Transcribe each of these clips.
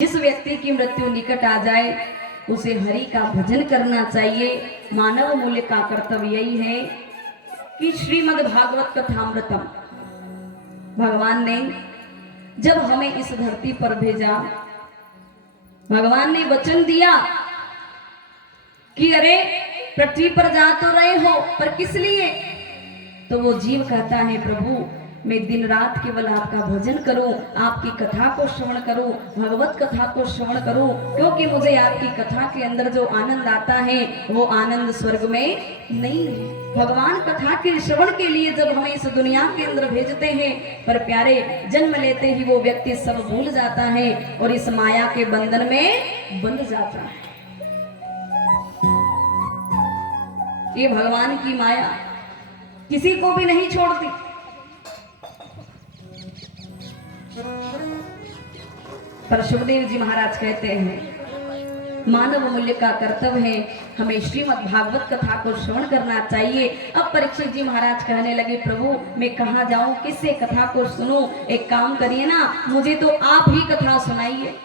जिस व्यक्ति की मृत्यु निकट आ जाए उसे हरि का भजन करना चाहिए। मानव मूल्य का कर्तव्य यही है कि श्रीमद् भागवत कथामृतम, भगवान ने जब हमें इस धरती पर भेजा, भगवान ने वचन दिया कि अरे पृथ्वी पर जा तो रहे हो पर किस लिए? तो वो जीव कहता है प्रभु मैं दिन रात केवल आपका भजन करूं, आपकी कथा को श्रवण करूं, भगवत कथा को श्रवण करूं, क्योंकि मुझे आपकी कथा के अंदर जो आनंद आता है वो आनंद स्वर्ग में नहीं है। भगवान कथा के श्रवण के लिए जब हमें इस दुनिया के अंदर भेजते हैं, पर प्यारे जन्म लेते ही वो व्यक्ति सब भूल जाता है और इस माया के बंधन में बंध जाता है। ये भगवान की माया किसी को भी नहीं छोड़ती। पर सुखदेव जी महाराज कहते हैं मानव मूल्य का कर्तव्य है, हमें श्रीमद् भागवत कथा को श्रवण करना चाहिए। अब परीक्षित जी महाराज कहने लगे प्रभु मैं कहाँ जाऊं, किससे कथा को सुनूं? एक काम करिए ना, मुझे तो आप ही कथा सुनाइए।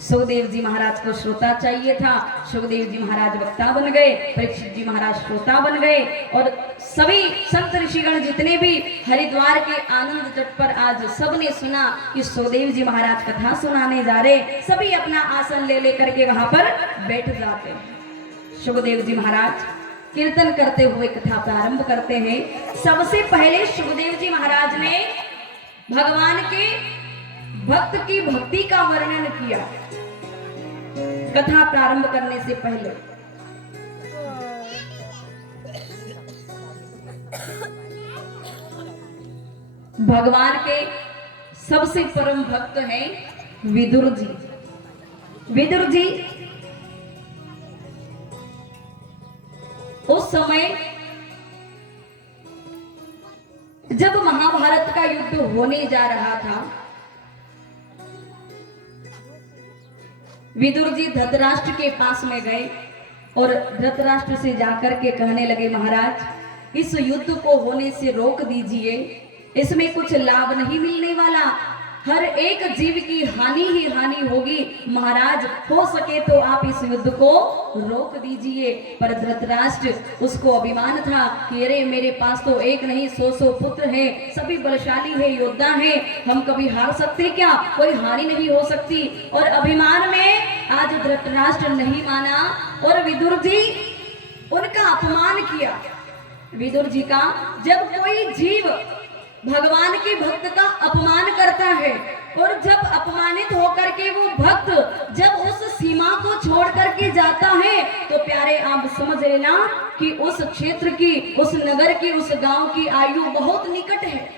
सुखदेव जी महाराज को श्रोता चाहिए था, सुखदेव जी महाराज वक्ता बन गए, परीक्षित जी महाराज श्रोता बन गए और सभी संत ऋषिगण जितने भी हरिद्वार के आनंद तट पर आज सबने सुना कि सुखदेव जी महाराज कथा सुनाने जा रहे, सभी अपना आसन ले लेकर के वहां पर बैठ जाते हैं। सुखदेव जी महाराज कीर्तन करते हुए कथा प्रारंभ करते हैं। सबसे पहले सुखदेव जी महाराज ने भगवान के भक्त की भक्ति का वर्णन किया कथा प्रारंभ करने से पहले। भगवान के सबसे परम भक्त हैं विदुर जी। विदुर जी उस समय जब महाभारत का युद्ध होने जा रहा था, विदुर जी धृतराष्ट्र के पास में गए और धृतराष्ट्र से जाकर के कहने लगे महाराज इस युद्ध को होने से रोक दीजिए, इसमें कुछ लाभ नहीं मिलने वाला, हर एक जीव की हानि ही हानि होगी। महाराज हो सके तो आप इस युद्ध को रोक दीजिए। पर धृतराष्ट्र उसको अभिमान था कि अरे मेरे पास तो एक नहीं 100 पुत्र हैं, सभी बलशाली है, योद्धा हैं, हम कभी हार सकते क्या? कोई हानि नहीं हो सकती। और अभिमान में आज धृतराष्ट्र नहीं माना और विदुर जी उनका अपमान किया। विदुर जी का जब कोई जीव भगवान के भक्त का अपमान करता है और जब अपमानित होकर के वो भक्त जब उस सीमा को छोड़ करके जाता है, तो प्यारे आप समझ लेना कि उस क्षेत्र की, उस नगर की, उस गांव की आयु बहुत निकट है,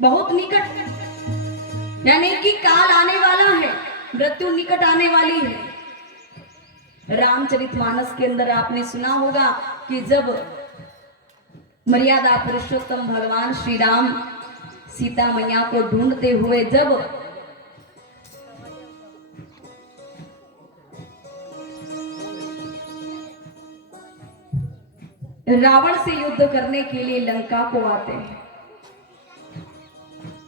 बहुत निकट, यानी कि काल आने वाला है, मृत्यु निकट आने वाली है। रामचरितमानस के अंदर आपने सुना होगा कि जब मर्यादा पुरुषोत्तम भगवान श्री राम सीता मैया को ढूंढते हुए जब रावण से युद्ध करने के लिए लंका को आते हैं,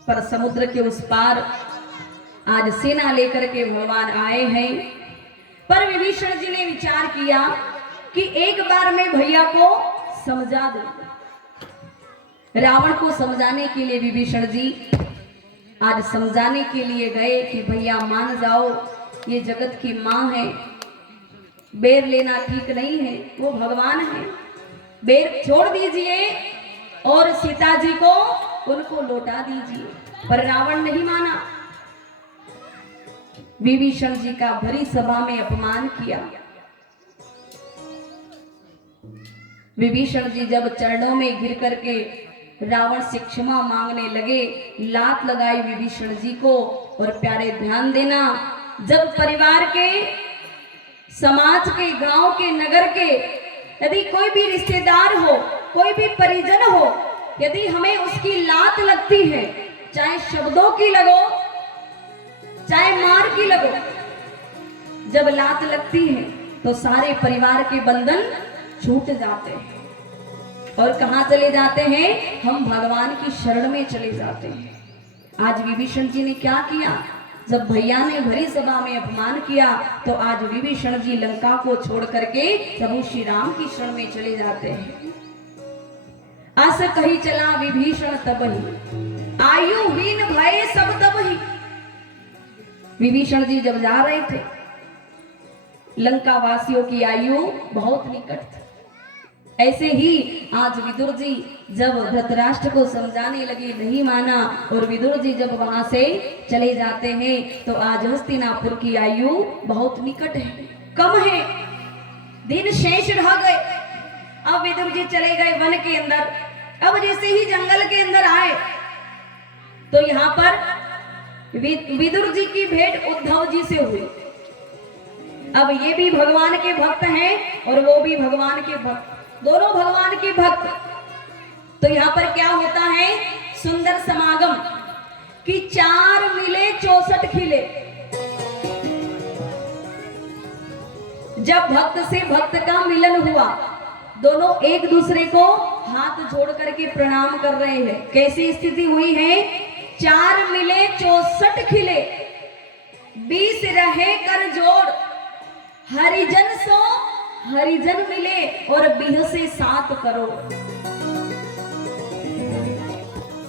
पर समुद्र के उस पार आज सेना लेकर के भगवान आए हैं। पर विभीषण जी ने विचार किया कि एक बार मैं भैया को समझा दूं। रावण को समझाने के लिए विभीषण जी आज समझाने के लिए गए कि भैया मान जाओ, ये जगत की मां है, बेर लेना ठीक नहीं है, वो भगवान है, बेर छोड़ दीजिए और सीता जी को उनको लौटा दीजिए। पर रावण नहीं माना, विभीषण जी का भरी सभा में अपमान किया। विभीषण जी जब चरणों में गिर करके रावण से क्षमा मांगने लगे, लात लगाई विभीषण जी को। और प्यारे ध्यान देना, जब परिवार के, समाज के, गांव के, नगर के यदि कोई भी रिश्तेदार हो, कोई भी परिजन हो, यदि हमें उसकी लात लगती है, चाहे शब्दों की लगो चाहे मार की लगो, जब लात लगती है तो सारे परिवार के बंधन छूट जाते हैं और कहां चले जाते हैं? हम भगवान की शरण में चले जाते हैं। आज विभीषण जी ने क्या किया? जब भैया ने भरी सभा में अपमान किया तो आज विभीषण जी लंका को छोड़ करके प्रभु श्री राम की शरण में चले जाते हैं। अस कही चला विभीषण तबहि, आयुहीन भय सब तबहि। विभीषण जी जब जा रहे थे, लंका वासियों की आयु बहुत निकट थी। ऐसे ही आज विदुर जी जब धृतराष्ट्र को समझाने लगे, नहीं माना, और विदुर जी जब वहां से चले जाते हैं तो आज हस्तिनापुर की आयु बहुत निकट है, कम है, दिन शेष रह गए। अब विदुर जी चले गए वन के अंदर। अब जैसे ही जंगल के अंदर आए तो यहाँ पर विदुर जी की भेंट उद्धव जी से हुई। अब ये भी भगवान के भक्त हैं और वो भी भगवान के भक्त, दोनों भगवान के भक्त। तो यहाँ पर क्या होता है, सुंदर समागम कि 4 मिले 64 खिले। जब भक्त से भक्त का मिलन हुआ, दोनों एक दूसरे को हाथ जोड़ करके प्रणाम कर रहे हैं। कैसी स्थिति हुई है, 4 मिले 64 खिले, 20 रहे कर जोड़, हरिजन सो हरिजन मिले और 20 से 7 करोड़।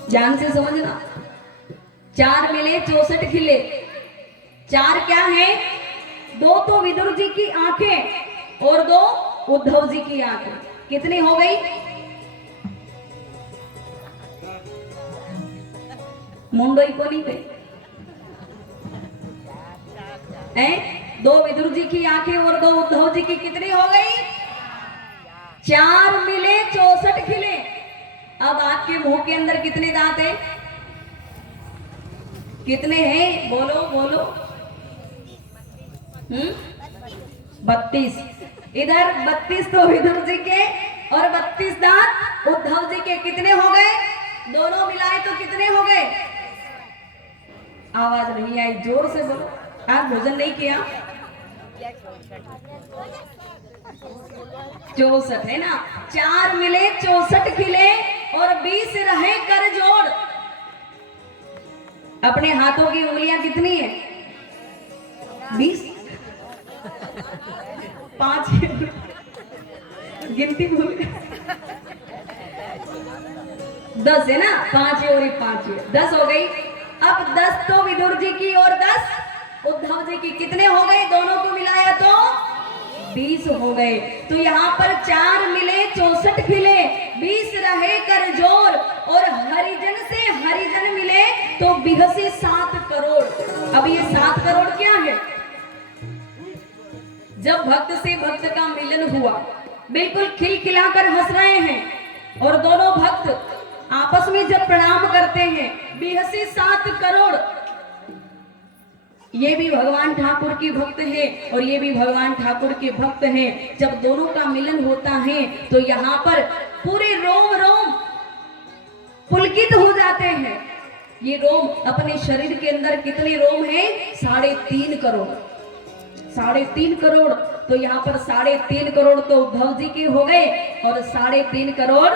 ध्यान से समझना, 4 मिले 64 खिले। 4 क्या है, 2 तो विदुर जी की आंखें और 2 उद्धव जी की आंखें। कितनी हो गई, मुंडोई को नहीं गई, 2 विदुर जी की आंखें और 2 उद्धव जी की, कितनी हो गई, 4 मिले 64 खिले। अब आपके मुंह के अंदर कितने दांत हैं, कितने हैं, बोलो बोलो। 32। इधर 32 तो विदुर जी के और 32 दांत उद्धव जी के। कितने हो गए, दोनों मिलाए तो कितने हो गए, आवाज नहीं आई, जोर से बोलो। आज भोजन नहीं किया, 64 है ना, 4 मिले 64 खिले और 20 रहे कर जोड़। अपने हाथों की उंगलियां कितनी है, 20, 5 गिनती भूल, 10 है ना, 5 और 5 10 हो गई। अब 10 तो विदुर जी की और 10 उद्धव जी की, कितने हो गए, दोनों को मिलाया तो 20 हो गए। तो यहाँ पर 4 मिले 64 खिले, 20 रहे कर जोर, और हरिजन से हरिजन मिले तो 20 से 7 करोड़। अब ये 7 करोड़ क्या है, जब भक्त से भक्त का मिलन हुआ, बिल्कुल खिलखिलाकर हंस रहे हैं, और दोनों भक्त आपस में जब प्रणाम करते हैं, 20 से 7 करोड़। ये भी भगवान ठाकुर की भक्त है और ये भी भगवान ठाकुर के भक्त हैं। जब दोनों का मिलन होता है तो यहाँ पर पूरे रोम रोम पुलकित हो जाते हैं। ये रोम अपने शरीर के अंदर कितने रोम हैं, 3.5 करोड़, 3.5 करोड़। तो यहाँ पर 3.5 करोड़ तो उद्धव जी के हो गए और 3.5 करोड़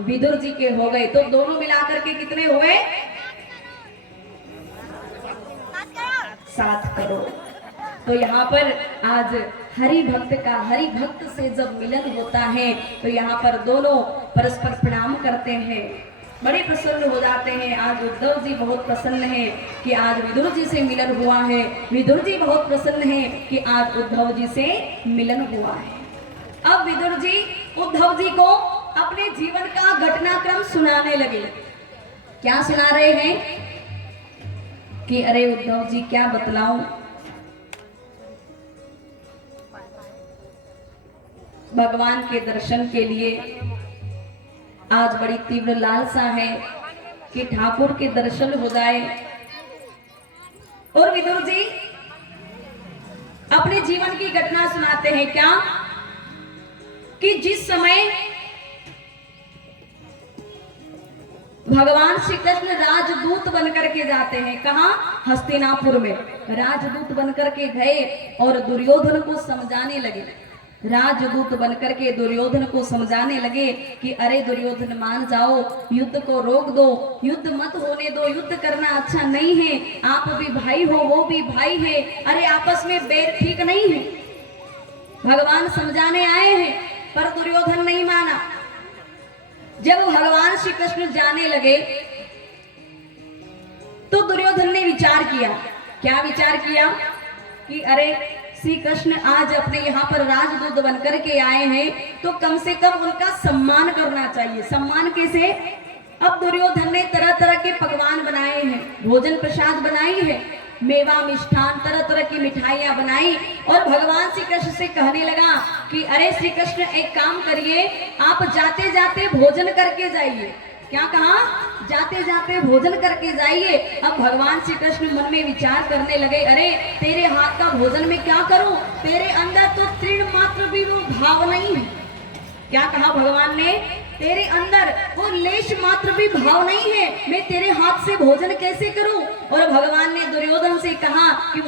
विदुर जी के हो गए। तो दोनों मिलाकर के कितने हुए, 7 करोड़। तो यहाँ पर आज हरि भक्त का हरि भक्त से जब मिलन होता है तो यहाँ पर दोनों परस्पर प्रणाम करते हैं, बड़े प्रसन्न हो जाते हैं। आज उद्धव जी बहुत प्रसन्न हैं कि आज विदुर जी से मिलन हुआ है, विदुर जी बहुत प्रसन्न हैं कि आज उद्धव जी से मिलन हुआ है। अब विदुर जी उद्धव जी को अपने जीवन का घटनाक्रम सुनाने लगे। क्या सुना रहे हैं कि अरे उद्धव जी क्या बतलाऊं, भगवान के दर्शन के लिए आज बड़ी तीव्र लालसा है कि ठाकुर के दर्शन हो जाए। और विदुर जी अपने जीवन की घटना सुनाते हैं, क्या कि जिस समय भगवान श्री कृष्ण राजदूत बनकर के जाते हैं, कहां, हस्तिनापुर में राजदूत बनकर के गए और दुर्योधन को समझाने लगे। राजदूत बनकर के दुर्योधन को समझाने लगे कि अरे दुर्योधन मान जाओ, युद्ध को रोक दो, युद्ध मत होने दो, युद्ध करना अच्छा नहीं है, आप भी भाई हो वो भी भाई है, अरे आपस में बैर ठीक नहीं है। भगवान समझाने आए हैं पर दुर्योधन नहीं माना। जब भगवान श्री कृष्ण जाने लगे तो दुर्योधन ने विचार किया। क्या विचार किया कि अरे श्री कृष्ण आज अपने यहाँ पर राजदूत बनकर के आए हैं तो कम से कम उनका सम्मान करना चाहिए। सम्मान कैसे? अब दुर्योधन ने तरह तरह के पकवान बनाए हैं, भोजन प्रसाद बनाई है, मेवा मिष्ठान तरह तरह की मिठाइयां बनाई और भगवान श्री कृष्ण से कहने लगा कि अरे श्री कृष्ण एक काम करिए, आप जाते जाते भोजन करके जाइए। क्या कहा? जाते जाते भोजन करके जाइए। अब भगवान श्री कृष्ण मन में विचार करने लगे, अरे तेरे हाथ का भोजन में क्या करूं, तेरे अंदर तो तृण मात्र भी वो भाव नहीं है। क्या कहा भगवान ने? तेरे अंदर वो लेश मात्र भी भाव नहीं है, मैं तेरे हाथ से भोजन कैसे करूं? और भगवान ने दुर्योधन से कहा कि